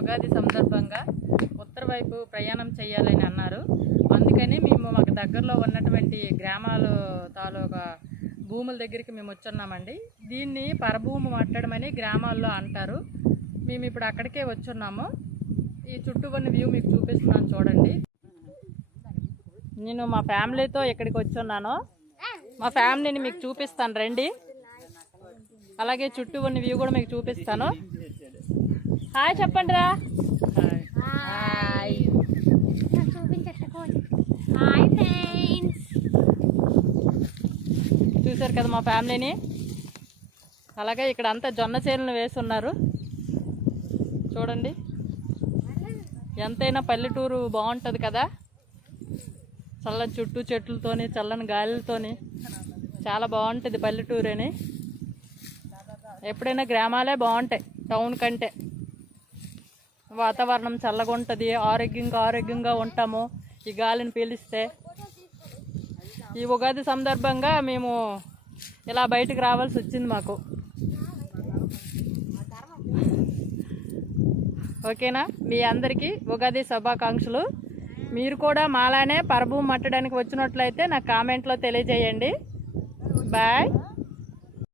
ఉగాది సందర్భంగా ఉత్తర వైపు ప్రయాణం చేయాలని అన్నారు. అందుకని మేము మాకు దగ్గరలో ఉన్నటువంటి గ్రామాలు తాలూకా భూముల దగ్గరికి మేము వచ్చున్నామండి. దీన్ని పరభూమి మట్టడమని గ్రామాల్లో అంటారు. మేము ఇప్పుడు అక్కడికే వచ్చున్నాము. ఈ చుట్టూ ఉన్న వ్యూ మీకు చూపిస్తున్నాను చూడండి. నేను మా ఫ్యామిలీతో ఇక్కడికి వచ్చున్నాను. మా ఫ్యామిలీని మీకు చూపిస్తాను. రండి. అలాగే చుట్టూ ఉన్న వ్యూ కూడా మీకు చూపిస్తాను. హాయ్ చెప్పండి రా హాయ్. Hi friends. చూశారు కదా మా ఫ్యామిలీని? అలాగే ఇక్కడ అంతా జొన్న చేనులు వేసున్నారు చూడండి. ఎంతైనా పల్లెటూరు బాగుంటుంది కదా. చల్లని చుట్టూ చెట్లతోని చల్లని గాలితోని చాలా బాగుంటుంది పల్లెటూరు అని. ఎప్పుడైనా గ్రామాలే బాగుంటాయి టౌన్ కంటే. వాతావరణం చల్లగా ఉంటుంది ఆరోగ్యంగా ఆరోగ్యంగా ఉంటాము. ఈ గాలిని పీలిస్తే. ఈ ఉగాది సందర్భంగా మేము ఇలా బయటకు రావాల్సి వచ్చింది మాకు. ఓకేనా? మీ అందరికీ ఉగాది శుభాకాంక్షలు. మీరు కూడా మాలానే పరభూ మట్టడానికి వచ్చినట్లయితే నాకు కామెంట్లో తెలియజేయండి. బాయ్.